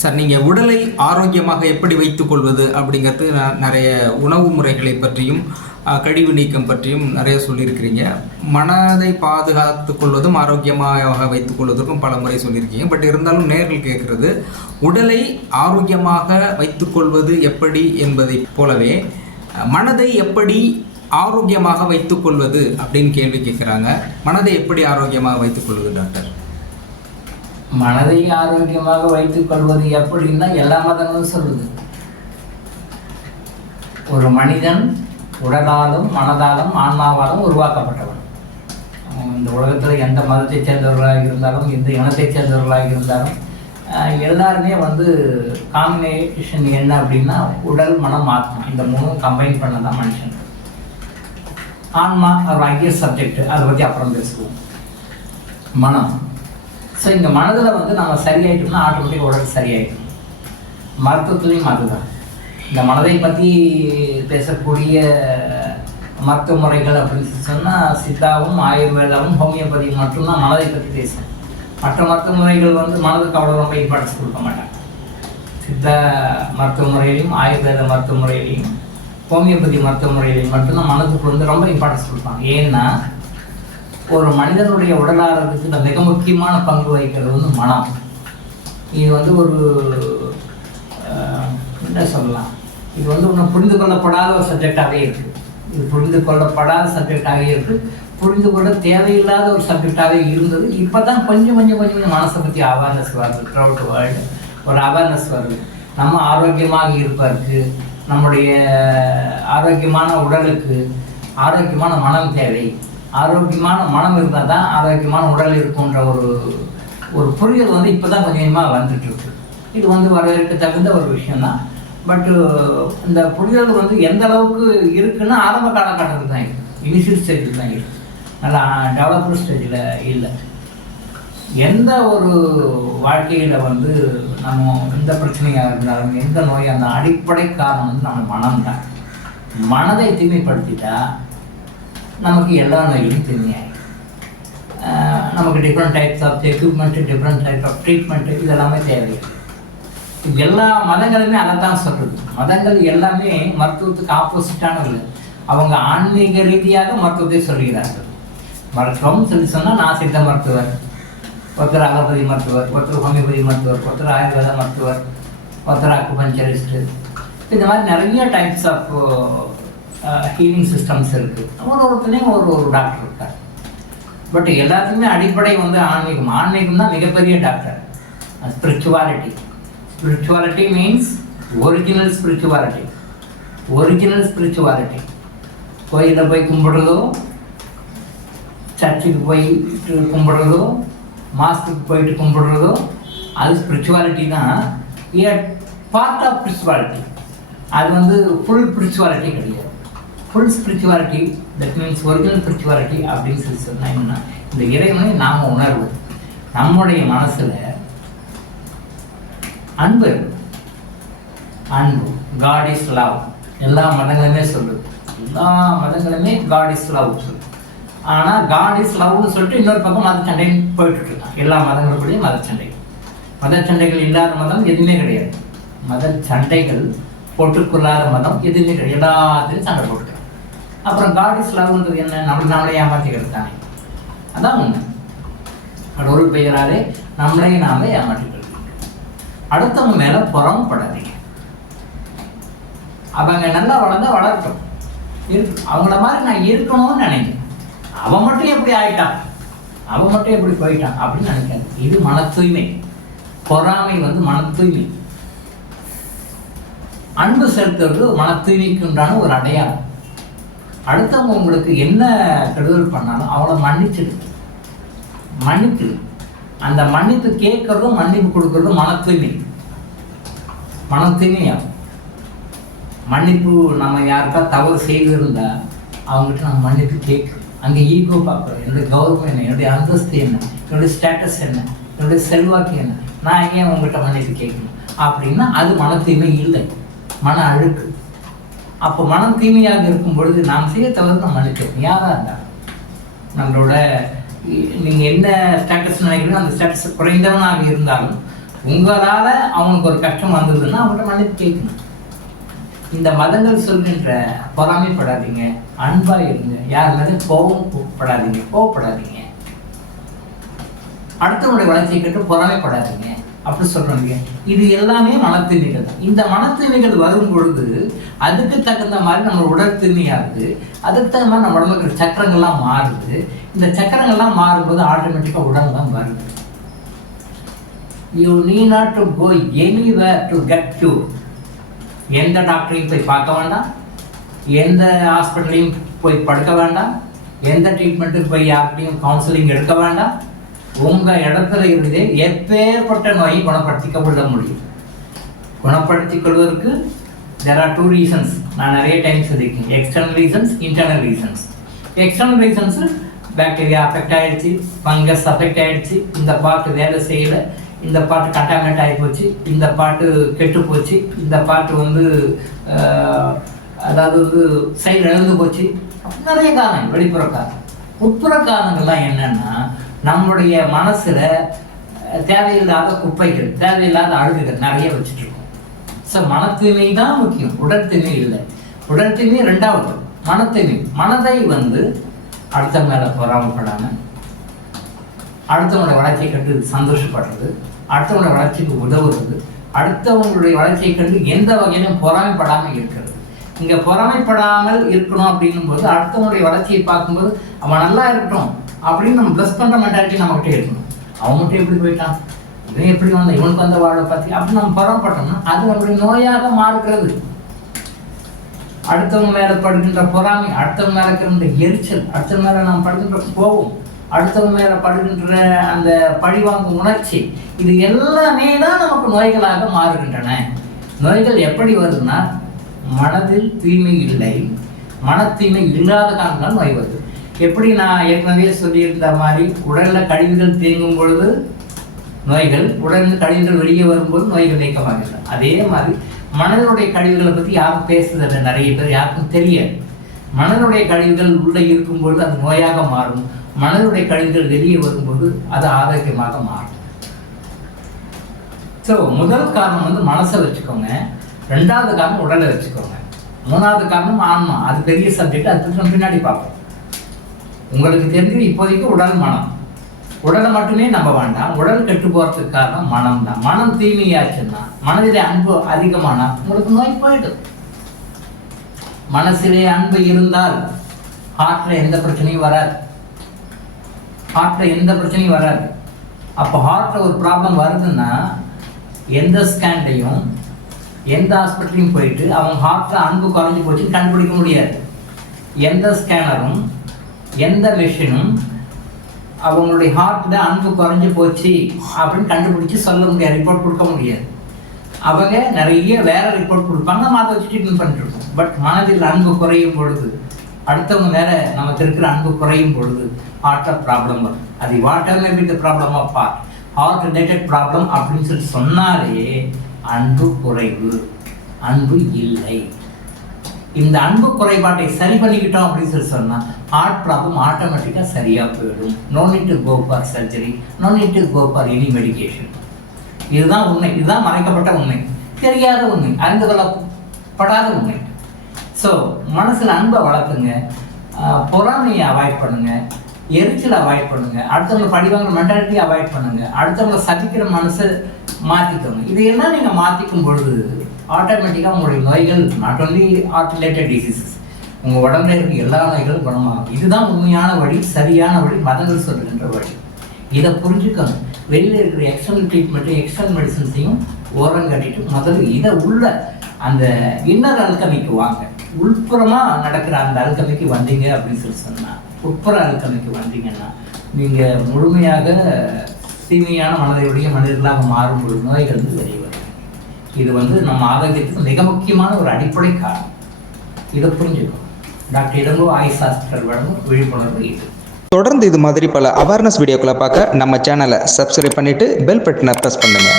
Sir, நீங்கள் உடலை ஆரோக்கியமாக எப்படி வைத்துக்கொள்வது அப்படிங்கிறது நிறைய உணவு முறைகளை பற்றியும் கழிவு நீக்கம் பற்றியும் நிறைய சொல்லியிருக்கிறீங்க. மனதை பாதுகாத்து கொள்வதும் ஆரோக்கியமாக வைத்துக் கொள்வதற்கும் பல முறை சொல்லியிருக்கீங்க. பட் இருந்தாலும் நேர்கள் கேட்குறது, உடலை ஆரோக்கியமாக வைத்துக்கொள்வது எப்படி என்பதை போலவே மனதை எப்படி ஆரோக்கியமாக வைத்துக்கொள்வது அப்படின்னு கேள்வி கேட்குறாங்க. மனதை எப்படி ஆரோக்கியமாக வைத்துக்கொள்வது டாக்டர்? மனதை ஆரோக்கியமாக வைத்துக் கொள்வது எப்படின்னா எல்லா மதங்களும் சொல்லுது. ஒரு மனிதன் உடலாலும் மனதாலும் ஆன்மாவாலும் உருவாக்கப்பட்டவன். இந்த உலகத்தில் எந்த மதத்தை சேர்ந்தவர்களாக இருந்தாலும், எந்த இனத்தை சேர்ந்தவர்களாக இருந்தாலும், எல்லாருமே காம்பினேஷன் என்ன அப்படின்னா உடல், மனம், ஆத்மா, இந்த மூணும் கம்பைன் பண்ண தான் மனுஷன். ஆன்மா ஒரு ஐக்கிய சப்ஜெக்ட், அதை பற்றி அப்புறம் பேசுவோம். மனம். ஸோ இந்த மனதில் நம்ம சரியாயிட்டோம்னா ஆட்டோமேட்டிக் உடல் சரியாயிடும். மருத்துவத்துலேயும் அதுதான். இந்த மனதை பற்றி பேசக்கூடிய மருத்துவ முறைகள் அப்படின்னு சொன்னால் சித்தாவும் ஆயுர்வேதாவும் ஹோமியோபதி மட்டும்தான் மனதை பற்றி பேசும். மற்ற மருத்துவ முறைகள் மனதுக்கு அவ்வளோ ரொம்ப இம்பார்ட்டன்ஸ் கொடுக்க மாட்டாங்க. சித்த மருத்துவ முறையிலையும் ஆயுர்வேத மருத்துவ முறையிலையும் ஹோமியோபதி மருத்துவ முறையிலையும் மட்டும்தான் மனதுக்கு ரொம்ப இம்பார்ட்டன்ஸ் கொடுப்பாங்க. ஏன்னா ஒரு மனிதனுடைய உடலாறதுக்கு மிக முக்கியமான பங்கு வகிக்கிறது மனம். இது ஒரு என்ன சொல்லலாம், இது ஒன்றும் புரிந்து கொள்ளப்படாத ஒரு சப்ஜெக்டாகவே இருக்குது. இது புரிந்து கொள்ளப்படாத சப்ஜெக்டாகவே இருக்குது. புரிந்து கொள்ள தேவையில்லாத ஒரு சப்ஜெக்டாகவே இருந்தது. இப்போ தான் கொஞ்சம் மனசை பற்றி அவேர்னஸ் வருது. த்ரூஅவுட் வேர்ல்டு ஒரு அவேர்னஸ் வருது. நம்ம ஆரோக்கியமாக இருப்பதற்கு, நம்முடைய ஆரோக்கியமான உடலுக்கு ஆரோக்கியமான மனம் தேவை. ஆரோக்கியமான மனம் இருந்தால் தான் ஆரோக்கியமான உடல் இருக்குன்ற ஒரு புரிதல் இப்போ தான் கொஞ்சமாக வந்துட்டு இருக்கு. இது வரவேற்க தகுந்த ஒரு விஷயம்தான். பட்டு இந்த புரிதல் எந்த அளவுக்கு இருக்குன்னா ஆரம்ப காலகட்டத்தில் தான் இருக்குது, இனிஷியல் ஸ்டேஜில் தான் இருக்குது, நல்லா டெவலப்டு ஸ்டேஜில் இல்லை. எந்த ஒரு வாழ்க்கையில் நம்ம எந்த பிரச்சனையாக இருந்தாலும், எந்த நோயாக இருந்தாலும் அடிப்படை காரணம் நம்ம மனம்தான். மனதை தூய்மைப்படுத்திட்டா நமக்கு எல்லா நோயும் தூய்மையாகும். நமக்கு different types of equipment, different type of treatment இதெல்லாமே தேவையில்லை. எல்லா மதங்களுமே அதை தான் சொல்கிறது. மதங்கள் எல்லாமே மருத்துவத்துக்கு ஆப்போசிட்டானது. அவங்க ஆன்மீக ரீதியாக மருத்துவத்தை சொல்கிறார்கள். மருத்துவம் சொன்னால் நான் சித்த மருத்துவர், ஒருத்தர் அலோபதி மருத்துவர், ஒருத்தர் ஹோமியோபதி மருத்துவர், ஒருத்தர் ஆயுர்வேத மருத்துவர், ஒருத்தர் அக்குபஞ்சரிஸ்ட்டு, இந்த மாதிரி நிறைய டைப்ஸ் ஆஃப் ஹீலிங் சிஸ்டம்ஸ் இருக்குது. ஒருத்தனையும் ஒரு டாக்டர் இருக்கார். பட் எல்லாத்துக்குமே அடிப்படை ஆன்மீகம். ஆன்மீகம் தான் மிகப்பெரிய doctor. Spirituality. Spirituality means original spirituality. Original spirituality கோயிலில் போய் கும்பிடுறதோ, சர்ச்சுக்கு போயிட்டு கும்பிடுறதோ, மாஸ்க்கு போயிட்டு கும்பிடுறதோ அது ஸ்பிரிச்சுவாலிட்டி தான். Part of spirituality. அது ஃபுல் ஸ்பிரிச்சுவாலிட்டி கிடையாது. Full spirituality, that means original spirituality அப்படின்னு சொன்னால் என்னன்னா, இந்த இறைவனை நாம் உணர்வு. நம்முடைய மனசில் அன்பு, காட் இஸ் லவ். எல்லா மதங்களுமே சொல்லுது. எல்லா மதங்களுமே காட் இஸ் லவ் சொல்லுது. ஆனால் காட் இஸ் லவ்னு சொல்லிட்டு இன்னொரு பக்கம் மத சண்டை போயிட்டு இருக்கான். எல்லா மதங்களுக்குள்ளேயும் மத சண்டை. மத சண்டைகள் இல்லாத மதம் எதுவுமே கிடையாது. மத சண்டைகள் போட்டுக்கொள்ளாத மதம் எதுவுமே கிடையாது. எல்லாத்துலையும் சண்டை போட்டுருக்காங்க. அப்புறம் காட் இஸ் லவ்ன்றது என்ன? நம்மளே ஏமாற்றிக்கிறது தானே. அதான் ஒன்று. கடவுள் பெயராலே நம்மளே நாமளே ஏமாற்றிக்கிறது. அடுத்தவங்க மேலே புறம்படாதீங்க. அவங்க நல்லா வளர்ந்தா வளர்க்கட்டும், அவங்கள மாதிரி நான் இருக்கணும்னு நினைக்கிறேன். அவன் மட்டும் எப்படி ஆயிட்டான், அவன் மட்டும் எப்படி போயிட்டான் அப்படின்னு நினைக்காது. இது மன தூய்மை. பொறாமை மன தூய்மை. அன்பு செலுத்துறது மன தூய்மைக்கு உண்டான ஒரு அடையாளம். அடுத்தவங்க உங்களுக்கு என்ன கெடுதல் பண்ணாலும் அவளை மன்னிச்சு அந்த மன்னிப்பு கேட்கறதும் மன்னிப்பு கொடுக்கறதும் மன தூய்மை. மன தூய்மையாகும். மன்னிப்பு நம்ம யாருக்கா தவறு செய்திருந்தா அவங்ககிட்ட நம்ம மன்னிப்பு கேட்கணும். அங்கே ஈகோ பார்க்குறோம். என்னுடைய கௌரவம் என்ன, என்னுடைய அந்தஸ்து என்ன, என்னுடைய ஸ்டேட்டஸ் என்ன, என்னுடைய செல்வாக்கு என்ன, நான் ஏன் உங்கள்கிட்ட மன்னிப்பு கேட்கணும் அப்படின்னா அது மன தூய்மை இல்லை, மன அழுக்கு. அப்போ மனம் தூய்மையாக இருக்கும் பொழுது நாம் செய்ய தவிர நம்ம மன்னிக்கிறோம். யாராக இருந்தால் நம்மளோட நீங்கள் என்ன ஸ்டேட்டஸ் நினைக்கிறீங்களோ அந்த ஸ்டேட்டஸ் குறைந்தவனாக இருந்தாலும் உங்களால் அவனுக்கு ஒரு கஷ்டம் வந்ததுன்னா அவங்கள்ட்ட மன்னிப்பு கேட்கணும். இந்த மதங்கள் சொல்கின்ற பொறாமைப்படாதீங்க, அன்பா இருங்க, யார் மேலே கோவப்படாதீங்க, அடுத்தவனுடைய வளர்ச்சியை கேட்டு பொறாமைப்படாதீங்க அப்படி சொல்றாங்க. இது எல்லாமே மனத்தூய்மைகள் தான். இந்த மனத்தூய்மைகள் வரும் பொழுது அதுக்கு தகுந்த மாதிரி நம்ம உடல் தூய்மையாகுது, அதுக்கு தகுந்த மாதிரி நம்ம உடம்புல இருக்கிற சக்கரங்கள்லாம் மாறுது. இந்த சக்கரங்கள்லாம் மாறும்போது ஆட்டோமேட்டிக்காக உடம்புலாம் வருது. You need not to go anywhere to get cure. எந்த டாக்டரையும் போய் பார்க்க வேண்டாம், எந்த ஹாஸ்பிட்டலையும் போய் படுக்க வேண்டாம், எந்த ட்ரீட்மெண்ட்டுக்கு போய் யார்கிட்டையும் கவுன்சிலிங் எடுக்க வேண்டாம். உங்கள் இடத்துல இருந்து எப்பேற்பட்ட நோயை குணப்படுத்திக்க கொள்ள முடியும். குணப்படுத்திக் கொள்வதற்கு there are 2 reasons. நான் நிறைய டைம் சொல்லியிருக்கேன். External reasons, internal reasons. External reasons bacteria affect ஆகிடுச்சு, ஃபங்கஸ் அஃபெக்ட் ஆகிடுச்சு, இந்த பார்ட்டு வேலை செய்யலை, இந்த பாட்டு கண்டாமினேட் ஆகி போச்சு, இந்த பாட்டு கெட்டு போச்சு, இந்த பாட்டு அதாவது சைடு இழந்து போச்சு. நிறைய காரணம், வெளிப்புற காரணம். உட்புற காரணங்கள்லாம் என்னன்னா நம்முடைய மனசுல தேவையில்லாத குப்பைகள், தேவையில்லாத அழுகுகள் நிறைய வச்சுட்டு இருக்கோம். ஸோ மன தூய்மை தான் முக்கியம், உடல் தூய்மை இல்லை. உடல் தூய்மை 2வது, மன தூய்மை. மனதை அடுத்த மேலே பொறாமப்படாம, அடுத்தவங்களுடைய வளர்ச்சியை கண்டு சந்தோஷப்படுறது, அடுத்தவங்களுடைய வளர்ச்சிக்கு உதவுறது, அடுத்தவங்களுடைய வளர்ச்சியை கண்டு எந்த வகையிலும் பொறாமைப்படாமல் இருக்கிறது. இங்கே பொறாமைப்படாமல் இருக்கணும் அப்படின்னும் போது அடுத்தவங்களுடைய வளர்ச்சியை பார்க்கும்போது அவன் நல்லா இருக்கட்டும் அப்படின்னு நம்ம ப்ளஸ் பண்ணுற மென்டாலிட்டி நம்மகிட்டே இருக்கணும். அவன் மட்டும் எப்படி போயிட்டான், இவன் எப்படி வந்தான், இவனுக்கு வந்த வாழை பற்றி அப்படி நம்ம பொறாமப்பட்டோம்னா அது நம்மளுடைய நோயாக மாறுகிறது. அடுத்தவங்க மேலே படுகின்ற பொறாமை, அடுத்தவங்க மேலே இருக்கிற எரிச்சல், அடுத்தவங்க மேலே நாம் படுகின்ற கோபம், அடுத்தவங்க மேலே படுகின்ற அந்த பழிவாங்கும் உணர்ச்சி, இது எல்லாமே தான் நமக்கு நோய்களாக மாறுகின்றன. நோய்கள் எப்படி வருதுன்னா மனதில் தூய்மை இல்லை, மன தூய்மை இல்லாத காரணம் நோய் வருது. எப்படி நான் ஏற்கனவே சொல்லியிருந்த மாதிரி உடலில் கழிவுகள் தேங்கும் பொழுது நோய்கள், உடலில் கழிவுகள் வெளியே வரும்போது நோய்கள் நீக்கமாகிறது. அதே மாதிரி மனதனுடைய கழிவுகளை பற்றி யாரும் பேசுறதில்லை, நிறைய பேர் யாருக்கும் தெரியாது. மனதனுடைய கழிவுகள் உள்ளே இருக்கும்பொழுது அது நோயாக மாறும், மனதுடைய கழிவுகள் வெளியே வரும்போது அது ஆரோக்கியமாக மாறும். ஸோ முதல் காரணம் மனசை வச்சுக்கோங்க, 2வது காரணம் உடலை வச்சுக்கோங்க, 3வது காரணம் ஆன்மா. அது பெரிய சப்ஜெக்ட், அது நம்ம பின்னாடி பார்ப்போம். உங்களுக்கு தெரிஞ்சது இப்போதைக்கு உடல், மனம். உடலை மட்டுமே நம்ப வேண்டாம். உடல் கெட்டு போகிறதுக்கு காரணம் மனம் தான். மனம் தூய்மையாச்சுன்னா, மனதிலே அன்பு அதிகமானா உங்களுக்கு நோய் போயிடும். மனசிலே அன்பு இருந்தால் ஹார்ட்டில் எந்த பிரச்சனையும் வராது. அப்போ ஹார்ட்டில் ஒரு ப்ராப்ளம் வருதுன்னா எந்த ஸ்கேன்லையும் எந்த ஹாஸ்பிட்டலையும் போயிட்டு அவங்க ஹார்ட்டில் அன்பு குறைஞ்சி போச்சு கண்டுபிடிக்க முடியாது. எந்த ஸ்கேனரும் எந்த மிஷினும் அவங்களுடைய ஹார்ட்டில் அன்பு குறைஞ்சி போச்சு அப்படின்னு கண்டுபிடிச்சி சொல்ல முடியாது, ரிப்போர்ட் கொடுக்க முடியாது. அவங்க நிறைய வேற ரிப்போர்ட் கொடுப்பாங்க, நம்ம அதை வச்சு ட்ரீட்மெண்ட் பண்ணிட்டுருக்கோம். பட் மனதில் அன்பு குறையும் பொழுது, அடுத்தவங்க மேலே நமக்கு இருக்கிற அன்பு குறையும் பொழுது ஹார்ட்டில் ப்ராப்ளம் வரும். அது water may be the problem of heart related problem அப்படின்னு சொன்னாலே அன்பு குறைவு, அன்பு இல்லை. இந்த அன்பு குறைபாட்டை சரி பண்ணிக்கிட்டோம் அப்படின்னு சொன்னால் ஹார்ட் ப்ராப்ளம் ஆட்டோமேட்டிக்காக சரியாக போயிடும். No need to go for surgery, no need to go for any medication. இதுதான் உண்மை, இதுதான் மறைக்கப்பட்ட உண்மை, தெரியாத உண்மை, அறிந்து கொள்ளப்படாத உண்மை. ஸோ மனசில் அன்பை வளர்த்துங்க, பொறாமையை அவாய்ட் பண்ணுங்க, எரிச்சலை அவாய்ட் பண்ணுங்க, அடுத்தவங்களை படிவாங்கிற மென்டாலிட்டியை அவாய்ட் பண்ணுங்க, அடுத்தவங்களை சதிக்கிற மனசை மாற்றிக்கோங்க. இதையெல்லாம் நீங்கள் மாற்றிக்கும் பொழுது ஆட்டோமேட்டிக்காக உங்களுடைய நோய்கள், not only heart related diseases, உங்கள் உடம்புல இருக்க எல்லா நோய்களும் குணமாகும். இதுதான் உண்மையான வழி, சரியான வழி, மதங்கள் சொல்லுகின்ற வழி. இதை புரிஞ்சுக்கணும். வெளியில் இருக்கிற எக்ஸ்டர்னல் ட்ரீட்மெண்ட்டையும் எக்ஸ்டர்னல் மெடிசன்ஸையும் ஓரம் கட்டிட்டு முதல்ல இதை உள்ள அந்த இன்னர் அல்கமிக்கு வாங்க. உள்புறமாக நடக்கிற அந்த அல்கமிக்கு வந்தீங்க அப்படின்னு சொன்னால், உட்புற அல்கமிக்கு வந்தீங்கன்னா நீங்கள் முழுமையாக தூய்மையான மனதையுடைய மனிதர்களாக மாறும்பொழுது நோய்கள் வெளியே வரும். இது நம்ம ஆரோக்கியத்துக்கு மிக முக்கியமான ஒரு அடிப்படை காரணம். இதை புரிஞ்சுக்கணும். டாக்டர் இளங்கோ ஆயுஷ் ஹாஸ்பிட்டல் வழங்கும் விழிப்புணர்வு இது. தொடர்ந்து இது மாதிரி பல அவேர்னஸ் வீடியோக்களை பார்க்க நம்ம சேனலை சப்ஸ்கிரைப் பண்ணிட்டு பெல் பட்டனை ப்ரெஸ் பண்ணுங்க.